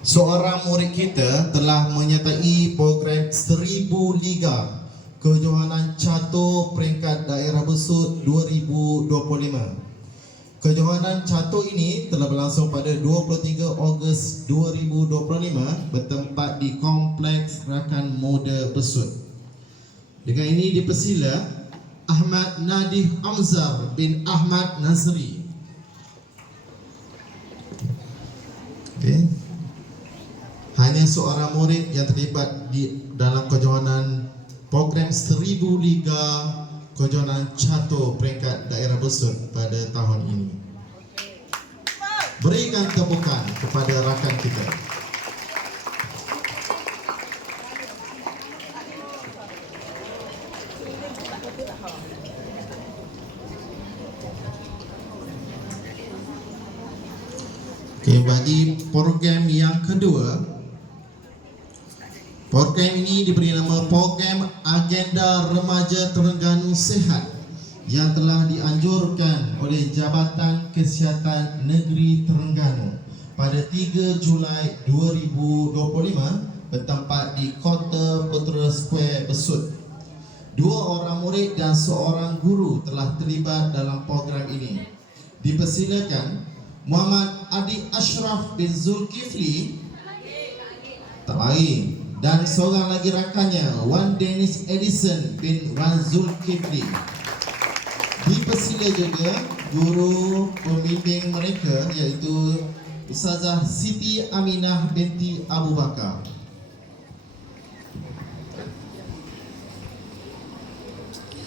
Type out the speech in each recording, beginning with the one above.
Seorang murid kita telah menyertai program Seribu Liga Kejohanan Catur Peringkat Daerah Besut 2025. Kejohanan Catur ini telah berlangsung pada 23 Ogos 2025 bertempat di Kompleks Rakan Muda Besut. Dengan ini dipersila Ahmad Nadih Amzar bin Ahmad Nazri. Okay. Hanya seorang murid yang terlibat di dalam kejohanan program Seribu Liga Kejohanan Catur Peringkat Daerah Besut pada tahun ini. Berikan tepukan kepada rakan kita. Okay, bagi program yang kedua Program ini diberi nama Program Agenda Remaja Terengganu Sehat yang telah dianjurkan oleh Jabatan Kesihatan Negeri Terengganu pada 3 Julai 2025 bertempat di Kota Putra Square Besut. Dua orang murid dan seorang guru telah terlibat dalam program ini. Dipersilakan Muhammad Adi Ashraf bin Zulkifli tak mari dan seorang lagi rakannya Wan Dennis Edison bin Wan Zulkifli. Dipersila juga guru pembimbing mereka iaitu Ustazah Siti Aminah binti Abu Bakar.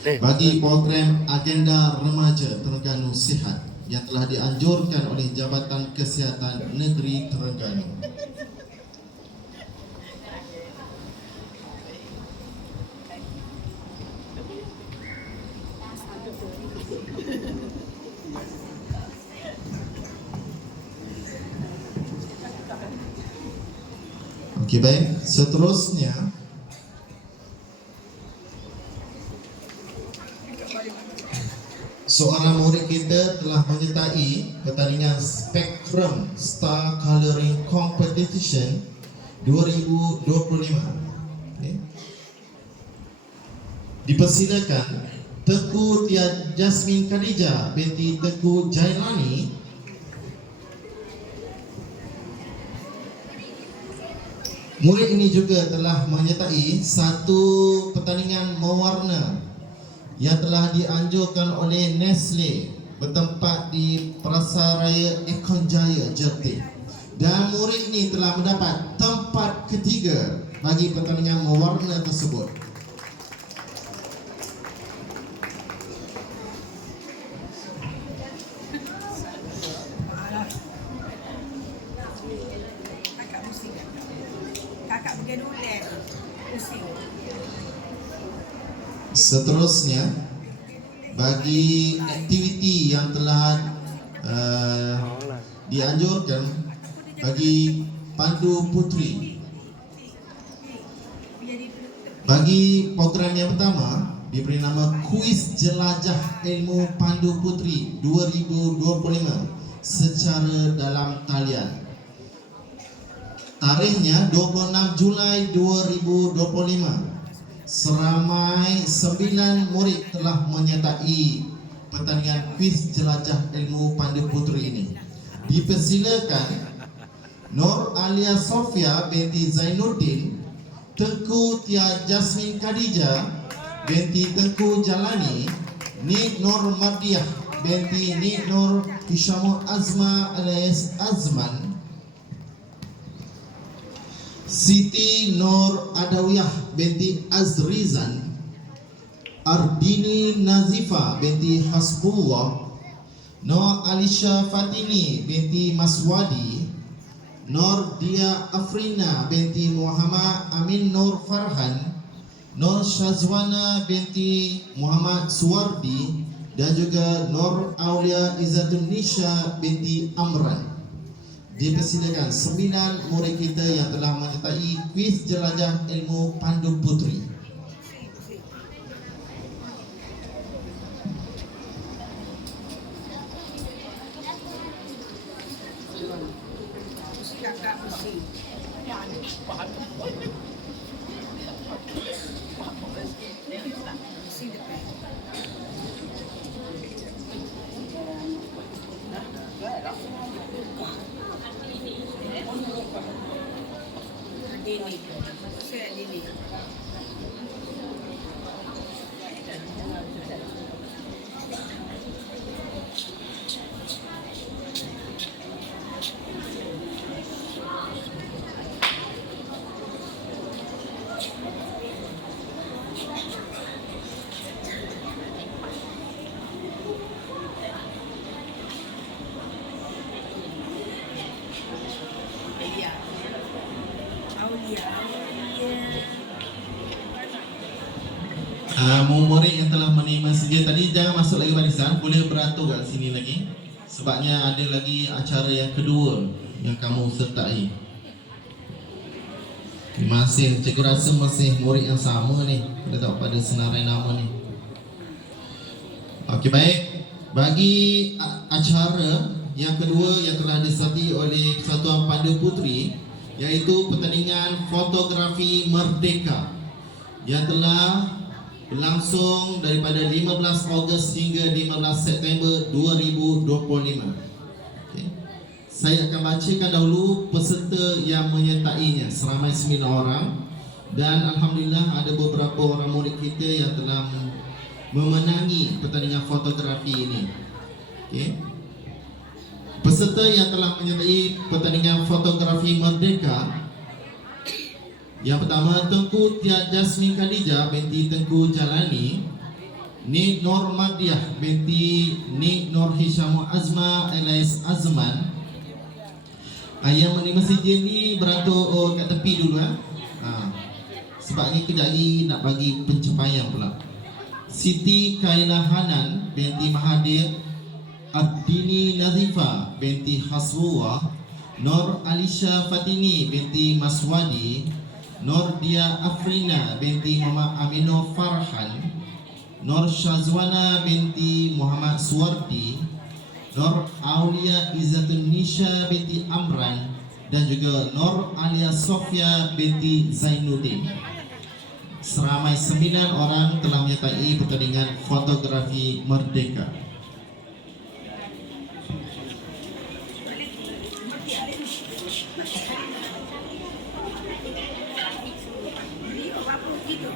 Bagi program Agenda Remaja Terengganu Sihat yang telah dianjurkan oleh Jabatan Kesihatan Negeri Terengganu. Okey baik, seterusnya Seorang murid kita telah menyertai pertandingan Spectrum Star Coloring Competition 2025. Okay. Dipersilakan Teku Tia Jasmine Khadijah binti Teku Jailani Murid ini juga telah menyertai satu pertandingan mewarna yang telah dianjurkan oleh Nestle bertempat di Prasaraya Ekon Jaya Jertin. Dan murid ini telah mendapat tempat ketiga bagi pertandingan mewarna tersebut. Kakak pusing Kakak pergi dulu Pusing Seterusnya bagi aktiviti yang telah uh, dianjurkan bagi Pandu Putri bagi program yang pertama diberi nama Kuis Jelajah Ilmu Pandu Putri 2025 secara dalam talian. Tarikhnya 26 Julai 2025. Seramai 9 murid telah menyertai pertandingan kuis jelajah ilmu Pandu Putri ini. Dipersilakan Nur Alia Sofia binti Zainuddin, Tengku Tia Jasmine Khadijah binti Tengku Jalani, Nik Nur Mardiah binti Nik Nur Hishamul Azma alias Azman, Siti Nur Adawiyah binti Azrizan Ardini Nazifa binti Hasbullah Nur Alisha Fatini binti Maswadi Nur Dia Afrina binti Muhammad Amin Nur Farhan Nur Shazwana binti Muhammad Suwardi dan juga Nur Aulia Izzatun Nisha binti Amran dipersilakan sembilan murid kita yang telah menyertai kuis jelajah ilmu Pandu Putri. Pusing. Pusing depan. Dini. Saya Dini. Aulia. Aulia. Aulia. Uh, murid yang telah menerima sedia tadi jangan masuk lagi barisan, boleh beratur kat sini lagi. Sebabnya ada lagi acara yang kedua yang kamu sertai. Masih cikgu rasa masih murid yang sama ni. Kita tak pada senarai nama ni. Okey baik. Bagi acara yang kedua yang telah disati oleh Persatuan Pandu Puteri iaitu pertandingan fotografi merdeka yang telah berlangsung daripada 15 Ogos hingga 15 September 2025. Okey. Saya akan bacakan dahulu peserta yang menyertainya seramai 9 orang dan alhamdulillah ada beberapa orang murid kita yang telah memenangi pertandingan fotografi ini. Okey. Peserta yang telah menyertai pertandingan fotografi merdeka yang pertama Tengku Tia Jasmine Khadijah binti Tengku Jalani Nik Nur Magdiah binti Nik Nur Hisham Azma alias Azman. Ayah menerima sijil ni beratur oh, kat tepi dulu ha? ha. Sebab ni kejap lagi nak bagi pencapaian pula. Siti Kaila Hanan binti Mahathir. Abdini Nazifa binti Hasbullah Nur Alisha Fatini binti Maswadi Nur Dia Afrina binti Muhammad Amino Farhan. Nur Shazwana binti Muhammad Suwardi. Nur Aulia Izzatun Nisha binti Amran. Dan juga Nur Alia Sofia binti Zainuddin. Seramai sembilan orang telah menyertai pertandingan fotografi merdeka. Beliau apa gitu?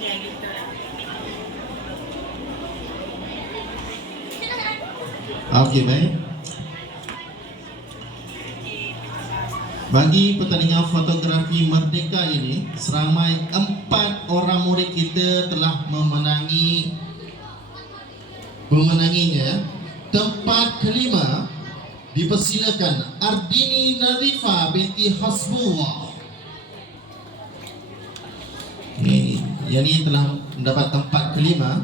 Dia gitu lah. Okey baik. Bagi pertandingan fotografi merdeka ini, seramai empat orang murid kita telah memenangi memenanginya. Tempat kelima dipersilakan Ardini Nazifa binti Hasbullah. Ini, yang ini telah mendapat tempat kelima.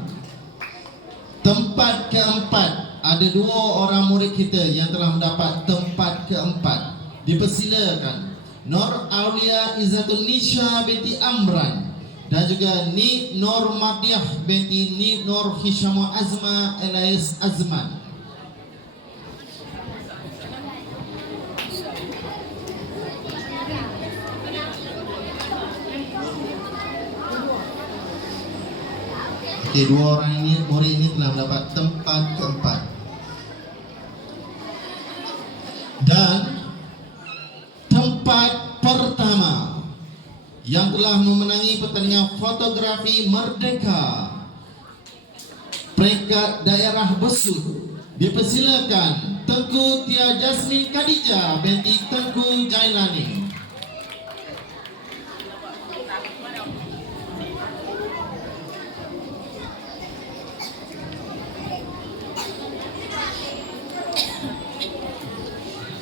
Tempat keempat ada dua orang murid kita yang telah mendapat tempat keempat. Dipersilakan Nur Aulia Izzatun Nisha binti Amran dan juga Ni Nur Madiah binti Ni Nur Hisham Azma alias Azman. Okey, dua orang ini murid ini telah mendapat tempat keempat. Tempat pertama. Yang telah memenangi pertandingan fotografi merdeka. Peringkat daerah Besut dipersilakan Tengku Tia Jasmine Khadijah binti Tengku Jailani.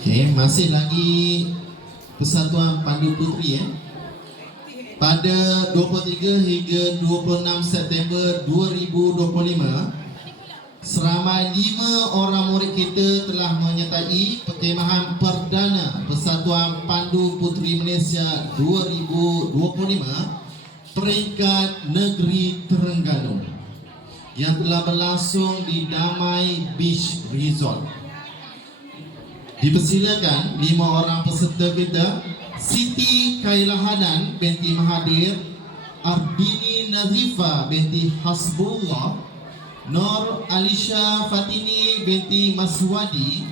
Okey, masih lagi Persatuan Pandu Puteri eh. Pada 23 hingga 26 September 2025 Seramai lima orang murid kita telah menyertai perkemahan perdana Persatuan Pandu Puteri Malaysia 2025 peringkat negeri Terengganu yang telah berlangsung di Damai Beach Resort. Dipersilakan lima orang peserta kita Siti Kailahanan binti Mahathir Ardini Nazifa binti Hasbullah Nur Alisha Fatini binti Maswadi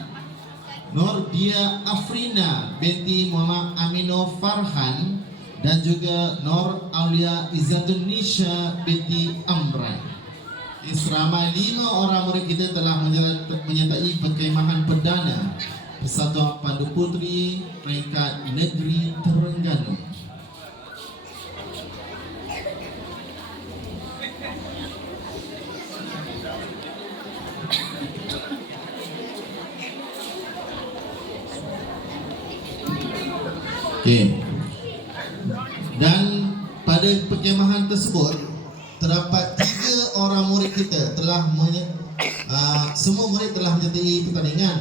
Nur Dia Afrina binti Muhammad Amino Farhan dan juga Nur Aulia Izzatun Nisha binti Amran. Seramai lima orang murid kita telah menyertai perkemahan perdana Persatuan Pandu Puteri peringkat negeri Terengganu. Okey. Dan pada perkemahan tersebut terdapat tiga orang murid kita telah menye, uh, semua murid telah menyertai pertandingan.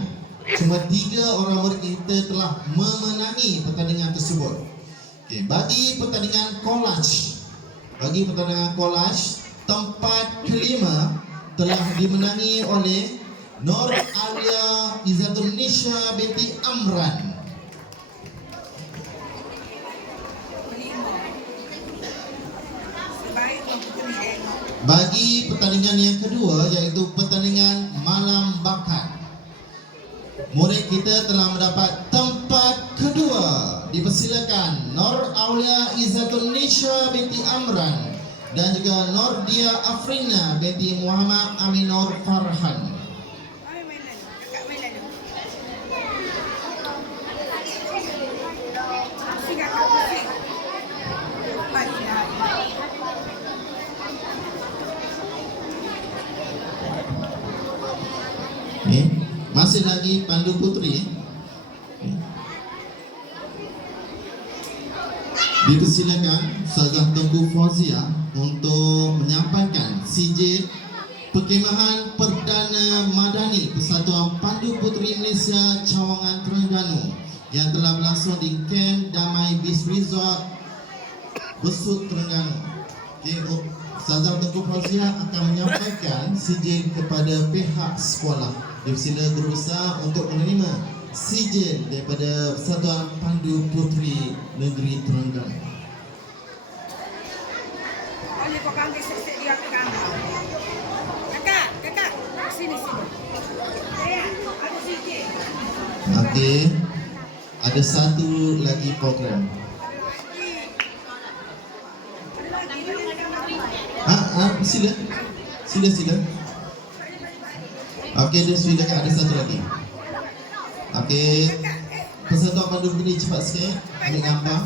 Cuma tiga orang murid kita telah memenangi pertandingan tersebut. Okey, bagi pertandingan collage, bagi pertandingan collage tempat kelima telah dimenangi oleh Nur Alia Izzatun Nisha binti Amran. Bagi pertandingan yang kedua iaitu pertandingan kita telah mendapat tempat kedua. Dipersilakan Nur Aulia Izzatul Nisha binti Amran dan juga Nur Dia Afrina binti Muhammad Aminur Farhan. Mami main lagi. Kakak main lagi. Si kakak pusing. Baiklah. Okay. Masih lagi Pandu Putri. Okay. Dipersilakan Ustazah Tengku Fauzia untuk menyampaikan CJ Perkemahan Perdana Madani Persatuan Pandu Puteri Malaysia Cawangan Terengganu yang telah berlangsung di Camp Damai Beach Resort Besut Terengganu. Oh, Ustazah Tengku Fauzia akan menyampaikan sijil kepada pihak sekolah. Dipersila berusaha untuk menerima sijil daripada Persatuan Pandu Puteri Negeri Terengganu. Oleh kau kangen sesek dia ke kamar. Kakak, kakak. Sini, sini. Eh. Ada satu lagi program. Ada lagi. Ada lagi. Ada ah, sila. Sila, sila. Okey, dia silakan ada satu lagi. Okey. Peserta pandu ini cepat sikit. Ambil gambar.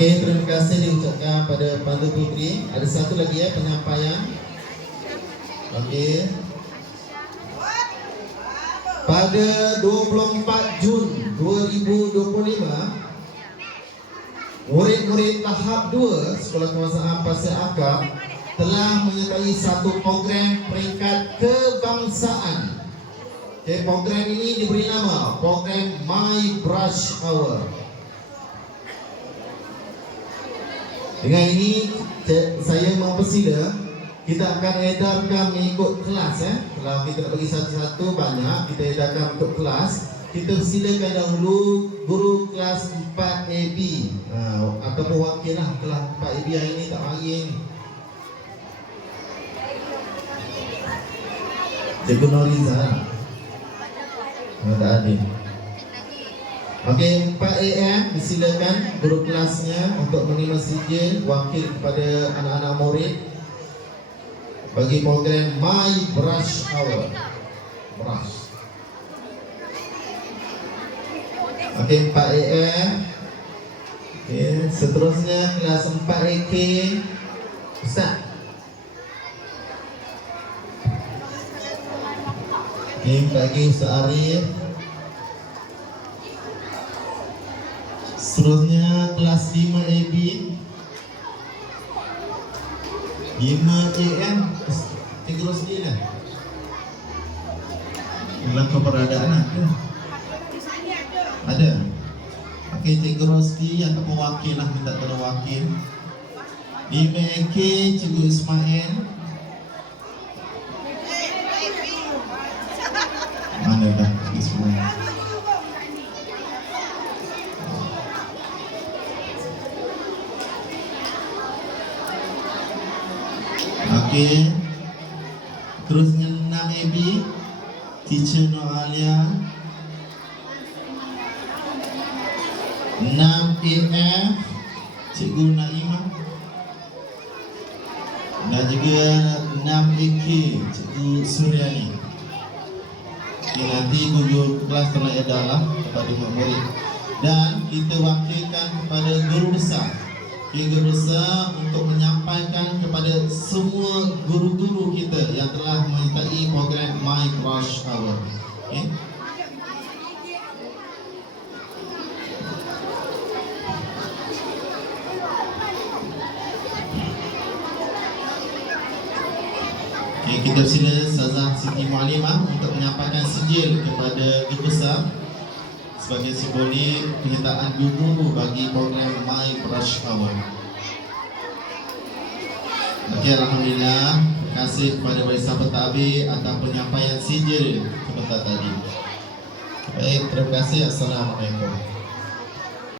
Okey, terima kasih diucapkan pada Pandu Putri. Ada satu lagi ya penyampaian. Okey. Pada 24 Jun 2025, murid-murid tahap 2 Sekolah Kebangsaan Pasir Akap telah menyertai satu program peringkat kebangsaan. Okey, program ini diberi nama program My Brush Hour. Dengan ini saya mempersila kita akan edarkan mengikut kelas ya. Kalau kita nak bagi satu-satu banyak, kita edarkan mengikut kelas. Kita silakan dahulu guru kelas 4AB ha, ataupun wakil lah kelas 4AB hari ni tak mari ni. Cikgu Noriza lah. Oh, tak ada. Okey, 4AM disilakan guru kelasnya untuk menerima sijil wakil kepada anak-anak murid bagi program My Brush Hour. Brush. Okey, 4AM. Okey, seterusnya kelas 4AK. Ustaz. Okey, bagi Ustaz Arif. Seterusnya kelas 5 AB 5 AM Tiga Rosdi lah. Dalam keberadaan lah sini ada. Ada Okey, Cikgu Rosdi ataupun wakil lah minta tolong wakil. 5 AK Cikgu Ismail Teacher Nur Alia 6 AF Cikgu Naimah Dan juga 6 AK Cikgu Suryani. Okay, Nanti guru kelas telah edarlah kepada murid. Dan kita wakilkan kepada guru besar Guru besar untuk menyampaikan kepada semua guru-guru kita yang telah menyertai program My Crush Hour. Okay. Okay, kita sila Sazah Siti Mualimah untuk menyampaikan sijil kepada guru besar sebagai simbolik penyertaan guru bagi program My Brush Hour. Okey, Alhamdulillah. Terima kasih kepada barisan pentadbir atas penyampaian sijil sebentar tadi. Baik, terima kasih. Assalamualaikum.